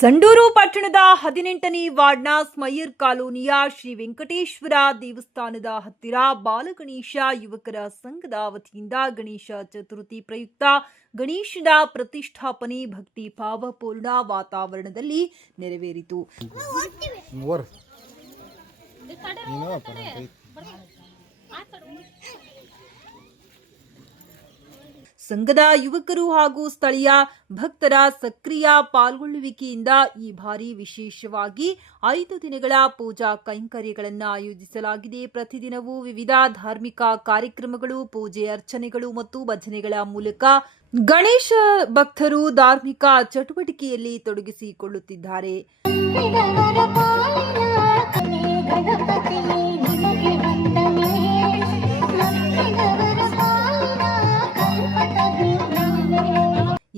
ಸಂಡೂರು ಪಟ್ಟಣದ 18ನೇ ವಾರ್ಡ್ನ ಸ್ಮೈರ್ ಕಾಲೋನಿಯ ಶ್ರೀ ವೆಂಕಟೇಶ್ವರ ದೇವಸ್ಥಾನದ ಹತ್ತಿರ ಬಾಲಗಣೇಶ ಯುವಕರ ಸಂಘದ ವತಿಯಿಂದ ಗಣೇಶ ಚತುರ್ಥಿ ಪ್ರಯುಕ್ತ ಗಣೇಶನ ಪ್ರತಿಷ್ಠಾಪನೆ ಭಕ್ತಿ ಭಾವಪೂರ್ಣ ವಾತಾವರಣದಲ್ಲಿ ನೆರವೇರಿತು. ಸಂಘದ ಯುವಕರು ಹಾಗೂ ಸ್ಥಳೀಯ ಭಕ್ತರ ಸಕ್ರಿಯ ಪಾಲ್ಗೊಳ್ಳುವಿಕೆಯಿಂದ ಈ ಬಾರಿ ವಿಶೇಷವಾಗಿ 5 ದಿನಗಳ ಪೂಜಾ ಕೈಂಕರ್ಯಗಳನ್ನು ಆಯೋಜಿಸಲಾಗಿದೆ. ಪ್ರತಿದಿನವೂ ವಿವಿಧ ಧಾರ್ಮಿಕ ಕಾರ್ಯಕ್ರಮಗಳು, ಪೂಜೆ ಅರ್ಚನೆಗಳು ಮತ್ತು ಭಜನೆಗಳ ಮೂಲಕ ಗಣೇಶ ಭಕ್ತರು ಧಾರ್ಮಿಕ ಚಟುವಟಿಕೆಯಲ್ಲಿ ತೊಡಗಿಸಿಕೊಳ್ಳುತ್ತಿದ್ದಾರೆ.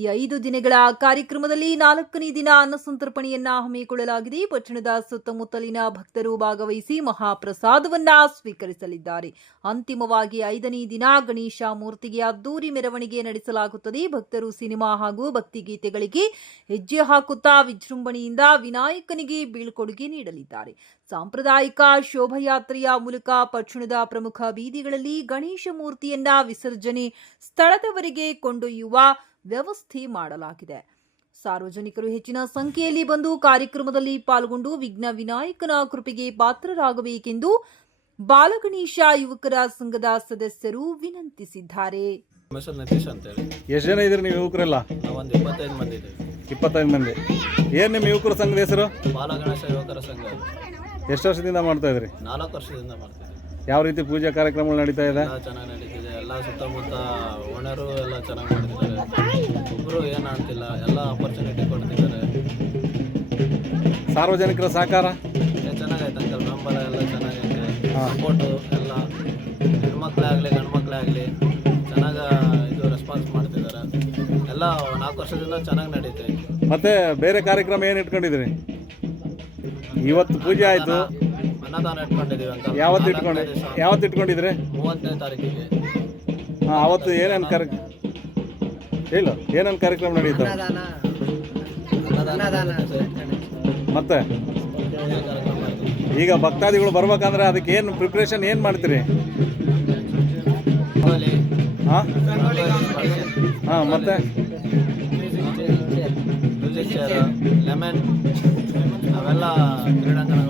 ಈ 5 ದಿನಗಳ ಕಾರ್ಯಕ್ರಮದಲ್ಲಿ 4ನೇ ದಿನ ಅನ್ನಸಂತರ್ಪಣೆಯನ್ನ ಹಮ್ಮಿಕೊಳ್ಳಲಾಗಿದೆ. ಪಟ್ಟಣದ ಸುತ್ತಮುತ್ತಲಿನ ಭಕ್ತರು ಭಾಗವಹಿಸಿ ಮಹಾಪ್ರಸಾದವನ್ನ ಸ್ವೀಕರಿಸಲಿದ್ದಾರೆ. ಅಂತಿಮವಾಗಿ 5ನೇ ದಿನ ಗಣೇಶ ಮೂರ್ತಿಗೆ ಅದ್ದೂರಿ ಮೆರವಣಿಗೆ ನಡೆಸಲಾಗುತ್ತದೆ. ಭಕ್ತರು ಸಿನಿಮಾ ಹಾಗೂ ಭಕ್ತಿಗೀತೆಗಳಿಗೆ ಹೆಜ್ಜೆ ಹಾಕುತ್ತಾ ವಿಜೃಂಭಣೆಯಿಂದ ವಿನಾಯಕನಿಗೆ ಬೀಳ್ಕೊಡುಗೆ ನೀಡಲಿದ್ದಾರೆ. ಸಾಂಪ್ರದಾಯಿಕ ಶೋಭಾಯಾತ್ರೆಯ ಮೂಲಕ ಪಟ್ಟಣದ ಪ್ರಮುಖ ಬೀದಿಗಳಲ್ಲಿ ಗಣೇಶ ಮೂರ್ತಿಯನ್ನ ವಿಸರ್ಜನೆ ಸ್ಥಳದವರೆಗೆ ಕೊಂಡೊಯ್ಯುವ ವ್ಯವಸ್ಥೆ ಮಾಡಲಾಗಿದೆ. ಸಾರ್ವಜನಿಕರು ಹೆಚ್ಚಿನ ಸಂಖ್ಯೆಯಲ್ಲಿ ಬಂದು ಕಾರ್ಯಕ್ರಮದಲ್ಲಿ ಪಾಲ್ಗೊಂಡು ವಿಘ್ನ ವಿನಾಯಕನ ಕೃಪೆಗೆ ಪಾತ್ರರಾಗಬೇಕೆಂದು ಬಾಲಗಣೇಶ ಯುವಕರ ಸಂಘದ ಸದಸ್ಯರು ವಿನಂತಿಸಿದ್ದಾರೆ. ಎಷ್ಟು ಜನ ಇದ್ರಿ ನೀವು ಯುವಕರೆಲ್ಲ? 25 ಮಂದಿ ಇದೆ. 25 ಮಂದಿ. ಏನು ನಿಮ್ಮ ಯುವಕರ ಸಂಘದ ಹೆಸರು? ಬಾಲಗಣೇಶ ಯುವಕರ ಸಂಘ. ಎಷ್ಟು ವರ್ಷದಿಂದ ಮಾಡ್ತಾ ಇದ್ರಿ? 4 ವರ್ಷದಿಂದ ಮಾಡ್ತಿದ್ವಿ. ಯಾವ ರೀತಿ ಪೂಜಾ ಕಾರ್ಯಕ್ರಮಗಳು ನಡೀತಾ ಇದೆ? ಚೆನ್ನಾಗಿ ನಡೀತಿದೆ. ಎಲ್ಲ ಸುತ್ತಮುತ್ತ ಓನರು ಎಲ್ಲ ಚೆನ್ನಾಗಿ ಮಾಡ್ತಿದ್ದಾರೆ. ಒಬ್ಬರು ಏನು ಆಗ್ತಿಲ್ಲ, ಎಲ್ಲ ಆಪರ್ಚುನಿಟಿ ಕೊಡ್ತಿದ್ದಾರೆ. ಸಾರ್ವಜನಿಕರ ಸಹಕಾರ ಚೆನ್ನಾಗೈತೆ ಅಂಕಲ್. ಬೆಂಬಲ ಎಲ್ಲ ಚೆನ್ನಾಗೈತೆ. ಸಪೋರ್ಟು ಎಲ್ಲ ಹೆಣ್ಮಕ್ಳೇ ಆಗಲಿ ಗಂಡ್ಮಕ್ಳೇ ಆಗಲಿ ಚೆನ್ನಾಗಿ ರೆಸ್ಪಾನ್ಸ್ ಮಾಡ್ತಿದ್ದಾರೆ. ಎಲ್ಲ 4 ವರ್ಷದಿಂದ ಚೆನ್ನಾಗಿ ನಡೀತೆ. ಮತ್ತೆ ಬೇರೆ ಕಾರ್ಯಕ್ರಮ ಏನು ಇಟ್ಕೊಂಡಿದ್ರಿ? ಇವತ್ತು ಪೂಜೆ ಆಯಿತು, ಅನ್ನದಾನ ಇಟ್ಕೊಂಡಿದ್ದೀವಿ ಅಂಕಲ್. ಯಾವತ್ತು ಇಟ್ಕೊಂಡಿದ್ರಿ? 30ನೇ ತಾರೀಕಿಗೆ. ಅವತ್ತು ಏನೇನು ಇಲ್ಲ ಏನೇನು ಕಾರ್ಯಕ್ರಮ ನಡೀತು? ಮತ್ತೆ ಈಗ ಭಕ್ತಾದಿಗಳು ಬರ್ಬೇಕಂದ್ರೆ ಅದಕ್ಕೆ ಏನು ಪ್ರಿಪ್ರೇಷನ್ ಏನು ಮಾಡ್ತೀರಿ? ಮತ್ತೆ ಲೆಮನ್ ಅವೆಲ್ಲ ಕ್ರೀಡಾಂಗಣ